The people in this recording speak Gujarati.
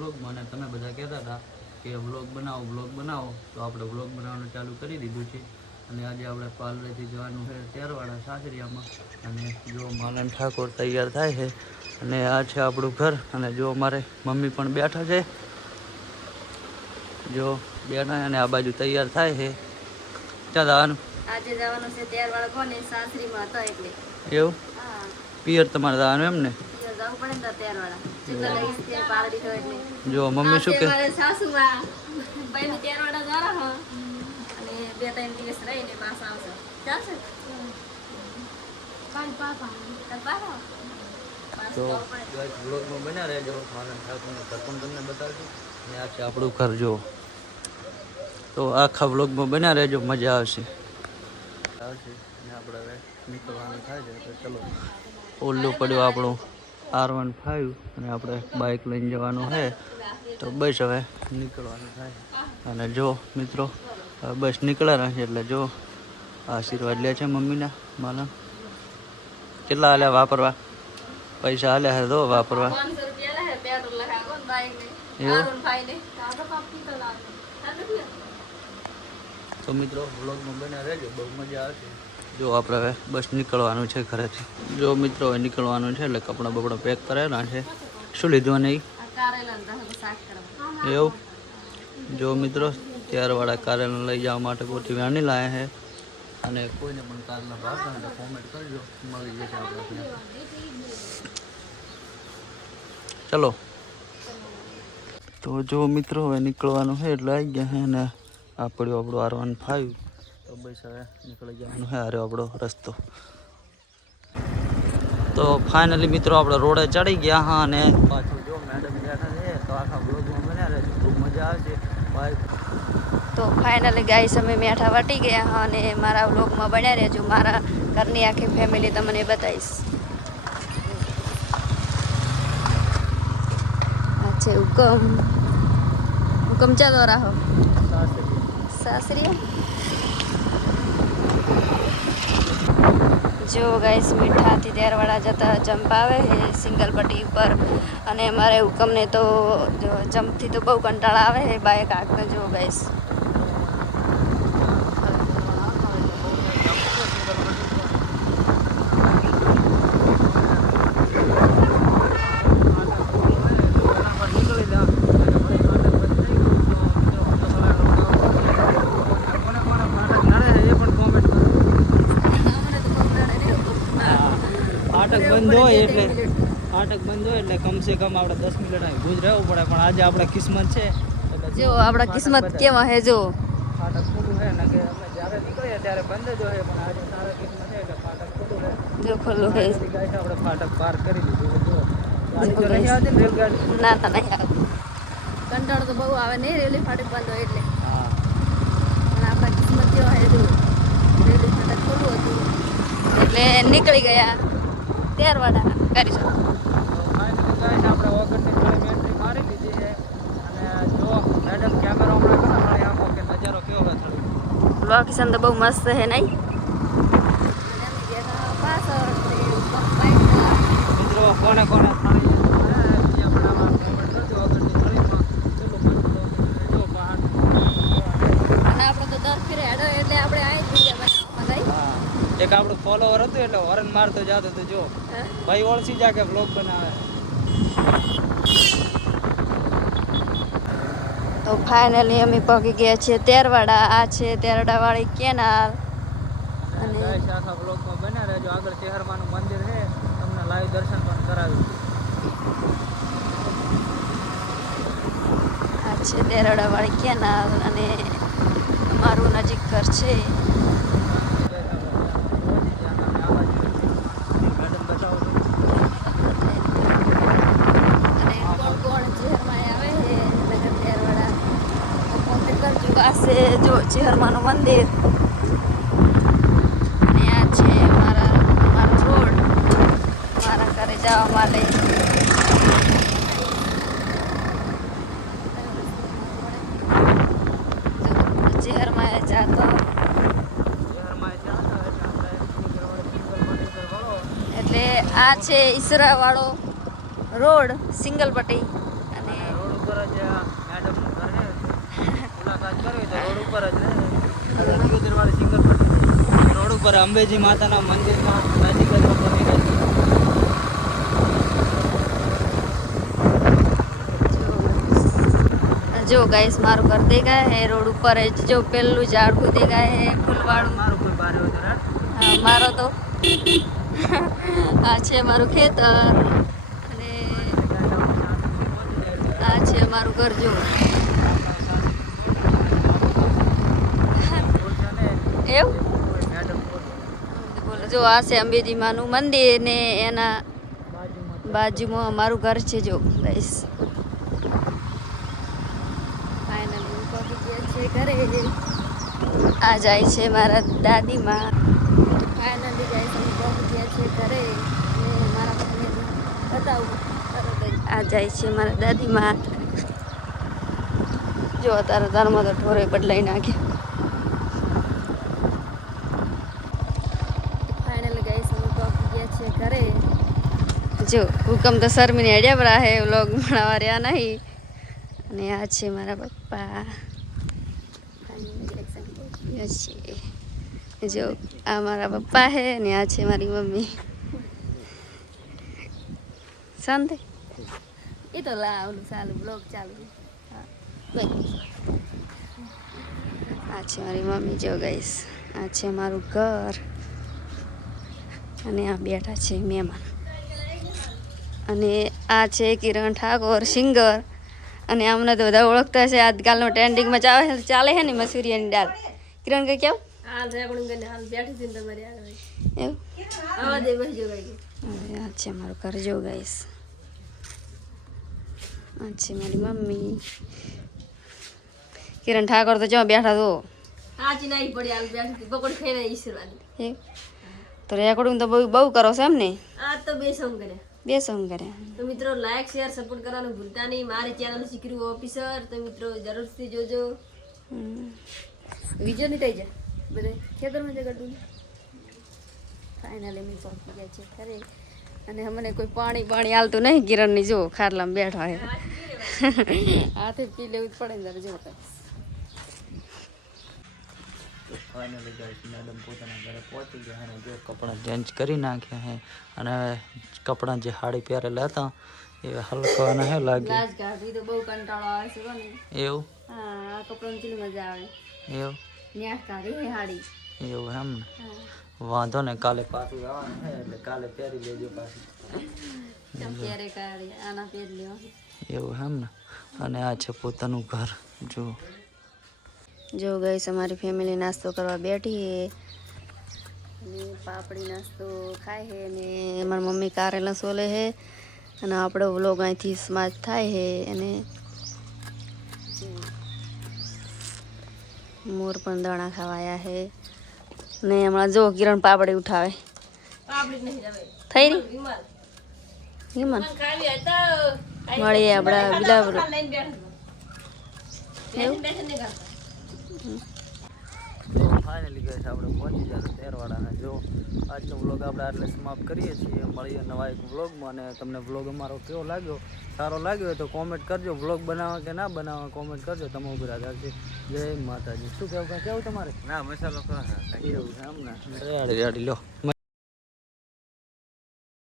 વ્લોગમાં અને તમે બધા કહેતા હતા કે વ્લોગ બનાવો તો આપણે વ્લોગ બનાવવાનું ચાલુ કરી દીધું છે અને આજે આપણે પાર્લરથી જવાનું છે તેરવાડા સાસરિયામાં અને જો માલન ઠાકોર તૈયાર થાય છે અને આ છે આપણું ઘર અને જો અમારે મમ્મી પણ બેઠા છે જો બેઠા અને આ બાજુ તૈયાર થાય છે ક્યાં જવાનું આજે જવાનું છે તેરવાડા કોને સાસરીમાં હતા એટલે એવું હા પિયર તમારે જવાનું એમ ને જવું પડે ને તેરવાડા ચિંતા લઈશ તે પાલડી તો એટલે જો મમ્મી શું કે મારે સાસુમાં ભાઈ તેરવાડા દ્વારા હો અને 2-3 દિવસ રહીને પાછા આવશે ચાલશે કાલ પાપા તો વ્લોગમાં બન્યા રહેજો મારા ઠાકોરનું ઘર પણ તમને બતાવજો અને આ છે આપણું ઘર જો તો આખા વ્લોગમાં બન્યા રહેજો મજા આવશે અને આપણે હવે નીકળવાનું થાય છે તો ચલો ઓલું પડ્યું આપણું R15 અને આપણે બાઇક લઈને જવાનું છે તો બસ હવે નીકળવાનું થાય અને જો મિત્રો બસ નીકળ્યા છે એટલે જો આશીર્વાદ લે છે મમ્મીના માલા કેટલા હાલ્યા વાપરવા પૈસા હાલ્યા છે તો વાપરવા 500 રૂપિયા લે પેટ્રોલ લગાવો ને બાઈક ને આરુન ભાઈ ને કાકા પાપી તો લાગે તો મિત્રો વ્લોગમાં બન્યા રહેજો બહુ મજા આવશે જો આપણે હવે બસ નીકળવાનું છે ઘરેથી જો મિત્રો હવે નીકળવાનું છે એટલે કપડાં બપડા પેક કરેલા છે શું લીધું નહીં એવું જો મિત્રો ત્યારવાળા કારેલા લઈ જવા માટે ગોઠવી વાણી લાયા છે અને કોઈને પણ કારના ભાવ તો કોમેન્ટ કરજો મળી જશે આપણે ચલો તો જો મિત્રો હવે નીકળવાનું છે એટલે આવી ગયા છે અને આ પડ્યું આપણું R15 તો બસ હવે નીકળી જવાનું છે આરે આપણો રસ્તો તો ફાઇનલી મિત્રો આપણે રોડે ચડી ગયા હા અને પાછું જો મેડમ બેઠા છે તો આખા બ્લોગમાં બન્યા રહે ખૂબ મજા આવશે બાઈક તો ફાઇનલી ગાઈસ અમે મેઠા વટી ગયા હા અને મારા વ્લોગમાં બન્યા રહેજો મારા ઘરની આખી ફેમિલી તમને બતાવીશ છે હુકમ ચા દોરા હો સાસરી જો ગાઈસ મીઠાથી તેરવાડા જતા જમ્પ આવે છે સિંગલ પટ્ટી ઉપર અને અમારે હુકમને તો જો જમ્પથી તો બહુ કંટાળા આવે છે બાઇક આગળ જો ગાઈસ ફાટક બંધ હોય એટલે કમસે કમ આપણે 10 મિનિટ અહીં ભૂજ રહેવું પડે પણ આજે આપણા કિસ્મત છે જો આપણા કિસ્મત કેવા હે જો ફાટક ખુલ્લું છે ને કે અમે જ્યારે નીકળીએ ત્યારે બંધ જ હોય પણ આજે સારા કિસ્મત છે કે ફાટક ખુલ્લું છે જો ખુલ્લું છે આપણે ફાટક પાર કરી દીધું જો ગાડી તો નહીં આવતી ને રેલગાડી ના નહીં આવે કંટાળો તો બહુ આવે નહીં રેલી ફાટક બંધ હોય એટલે હા પણ આપણા કિસ્મત કેવા હે જો રેલી ફાટક ખુલ્લું હતું એટલે નીકળી ગયા તેરવાડા કરી શકો આપણે ઓગણની થોડી એન્ટ્રી મારી લીધી છે અને જો મેડમ કેમેરો હમણાં કરો મારી આંખો કે નજારો કેવો હોય થોડું લોકેશન તો બહુ મસ્ત છે નહીં મિત્રો કોને કોને થાળી એક આપણું ફોલોવર હતું એટલે હોરન મારતો જતો હતો જો ભાઈ ઓળખી જા કે બ્લોગ બનાવે તો ફાઇનલી અમે પહોંચી ગયા છીએ તેરવાડા આ છે તેરવાડા વાળી કેનાલ અને આખા બ્લોગમાં બન્યા રહેજો આગળ શહેરમાંનું મંદિર છે તમને લાઈવ દર્શન પણ કરાવ્યું આ છે તેરવાડા વાળી કેનાલ અને અમારું નજીક ઘર છે જો ચેહરમાનું મંદિર અને આ છે મારો રોડ મારા ઘરે જવા માટે ચેહરમાં જાતો એટલે આ છે ઈસરાવાળો રોડ સિંગલ પટ્ટી અને રોડ ઉપર જ મેડમનું ઘર છે. મુલાકાત કરવી તો રોડ ઉપર જ રહે. વાળી સિંગલ પટ્ટી રોડ ઉપર અંબેજી માતાના મંદિરમાં નજીક જ પહોંચી ગઈ. जो गाइस मारू घर देगा है रोड ऊपर है जो पेलू झाड़ को देगा है फूलवाड़ू મારું કોઈ બારે હોય તો રાખ. हाँ मारो तो आ छे मारू खेतर અને આ છે મારું ઘર જો એવું બોલો જો આ છે અંબેજી માનું મંદિર ને એના બાજુમાં અમારું ઘર છે જો ગાઈસ ફાઇનલી પહોંચી ગયા છે ઘરે આ જાય છે મારા દાદીમાં ફાઇનલી ગાઈસ અમે પહોંચી ગયા છે ઘરે ને મારા મમ્મીને બતાવું તરત જ આ જાય છે મારા દાદીમાં જો અત્યારે તારમાં તો ઢોરે બદલાઈ નાખે ફાઇનલી ગાઈસ અમે પહોંચી ગયા છે ઘરે જો હુકમ તો શર્મીને હેડ્યા પરા હે વ્લોગ બનાવવા રહ્યા નહીં અને આ છે મારા પપ્પા જો આ મારા પપ્પા હે ને આ છે મારી મમ્મી શાંતિ એ તો લા ઓલું ચાલુ બ્લોગ ચાલુ આ છે મારી મમ્મી જો ગાઈસ આ છે મારું ઘર અને આ બેઠા છે મહેમાન અને આ છે કિરણ ઠાકોર સિંગર અને અમને તો બધા ઓળખતા છે આજકાલનો ટ્રેન્ડિંગમાં ચાલે છે ને મસૂરિયાની દાળ કિરણ કઈ કેવું એવું આ છે મારું ઘર જો ગાઈસ આ છે મારી મમ્મી કિરણ ઠાકોર તો જો બેઠા તો તો રેકોર્ડિંગ તો બહુ કરો છો એમ ને બે સોંગ કર્યા તો મિત્રો લાઈક શેર સપોર્ટ કરવાનું ભૂલતા નહીં મારી ચેનલ સિક્રી ઓફિસર તો મિત્રો જરૂરથી જોજો વિજય નહીં થઈ જાય બધે ખેતરમાં જે ગડું ફાઇનલી મેં પહોંચી ગયા છે ખરે અને અમને કોઈ પાણી હાલતું નહીં કિરણની જો ખાટલામાં બેઠા હે હાથે પી લેવું જ પડે ને જો ફાઇનલી ગાઈસ મેડમ પોતાના ઘરે પહોંચી ગયા અને જો કપડાં ચેન્જ કરી નાખ્યા હે અને કપડાં જે સાડી પહેરેલા હતા એ હલકાના હે લાગે લાજ કાઢી તો બહુ કંટાળો આવે છે કોને એવું હા આ કપડાં કેટલી મજા આવે એવું ન્યાસ કાઢી હે હાડી એવું એમ ને હા વાંધો ને કાલે પાછું આવવાનું છે એટલે કાલે પહેરી લેજો પાછું ત્યારે કાઢી આના પહેર લેવા એવું એમ ને અને આ છે પોતાનું ઘર જો જો ગાઈસ અમારી ફેમિલી નાસ્તો કરવા બેઠી હે અને પાપડી નાસ્તો ખાય હે અને મારી મમ્મી કારેલા સોલે હે અને આપણો વ્લોગ અહીંથી સમાજ થાય હે અને મોર પણ દાણા ખાવાયા હે ને હમણાં જો કિરણ પાપડી ઉઠાવે થઈ રહી હિમન મળીએ આપણા બિલાવર ફાઇનલી ગઈ આપણે પહોંચી જાય તેરવાડાને જો આજનો વ્લોગ આપણે આટલે સમાપ્ત કરીએ છીએ મળીએ નવા એક વ્લોગમાં અને તમને વ્લોગ અમારો કેવો લાગ્યો સારો લાગ્યો હોય તો કોમેન્ટ કરજો વ્લોગ બનાવવા કે ના બનાવવા કોમેન્ટ કરજો તમે ઉભી રાખજો જય માતાજી શું કેવું તમારે ના મસાલો એવું છે એમ ને રેડી લો